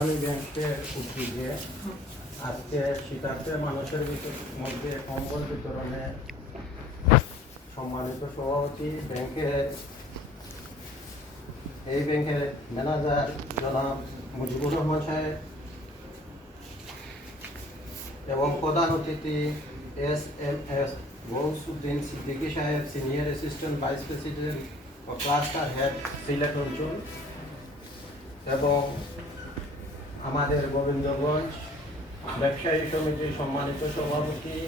ব্যাংকের উদ্যোগে আজকে শীতার্থে মানুষের মধ্যে কম্বল বিতরণে সম্মানিত সভাপতি এই ব্যাংকের ম্যানেজার জনাব মুজিবুর রহমান সাহেব এবং প্রধান অতিথি SMS গৌসুদ্দিন সিদ্দিকী সাহেব, সিনিয়র অ্যাসিস্ট্যান্ট ভাইস প্রেসিডেন্ট ও ক্লাস্টার হেড সিলেট অঞ্চল, এবং আমাদের গোবিন্দগঞ্জ ব্যবসায়ী সমিতির সম্মানিত সভাপতি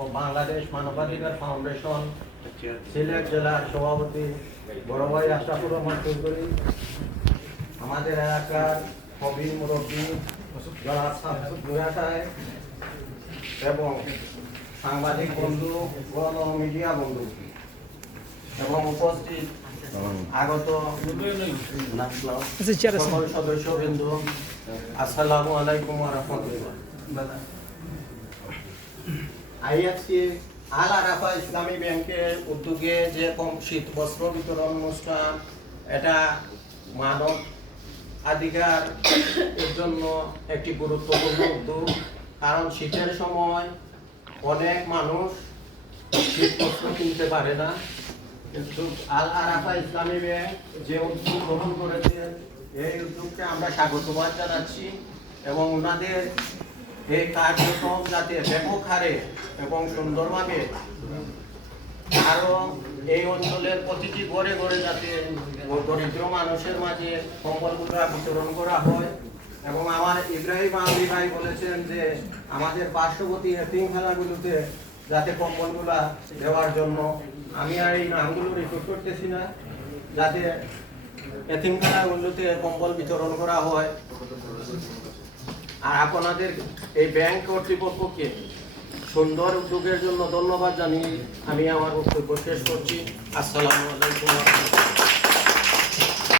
ও বাংলাদেশ মানবাধিকার ফাউন্ডেশন সিলেট জেলার সভাপতি বড় ভাই আশরাফুর রহমান চৌধুরী, আমাদের এলাকার কবির মুরব্বী জনাব সাহেব সাহেব, এবং সাংবাদিক বন্ধু, গণ মিডিয়া বন্ধু এবং উপস্থিত আগত সকল সদস্যবৃন্দ, আসসালামু আলাইকুম ওয়া রাহমাতুল্লাহ। IFC আল আরাফা ইসলামী ব্যাংকের উদ্যোগে যে শীত বস্ত্র বিতরণ অনুষ্ঠান, এটা মানব অধিকার এর জন্য একটি গুরুত্বপূর্ণ উদ্যোগ। কারণ শীতের সময় অনেক মানুষ শীত বস্ত্র কিনতে পারে না, কিন্তু আল আরাফা ইসলামী ব্যাংক যে উদ্যোগ গ্রহণ করেছেন, এই উদ্যোগকে আমরা স্বাগতবাদ জানাচ্ছি এবং ওনাদের এই কার্যক্রম যাতে ব্যাপক হারে এবং সুন্দরভাবে আরো এই অঞ্চলের প্রতিটি ঘরে ঘরে যাতে দরিদ্র মানুষের মাঝে কম্বলগুলো বিতরণ করা হয়। এবং আমার ইব্রাহিম আলী ভাই বলেছেন যে আমাদের পার্শ্ববর্তী এতিমখানাগুলোতে যাতে কম্বলগুলা দেওয়ার জন্য, আমি আর এই নামগুলো রেকর্ড করতেছি না, যাতে এতিমখানাগুলোতে কম্বল বিতরণ করা হয়। আর আপনাদের এই ব্যাংক কর্তৃপক্ষকে সুন্দর উদ্যোগের জন্য ধন্যবাদ জানিয়ে আমি আমার বক্তব্য শেষ করছি। আসসালামু আলাইকুম।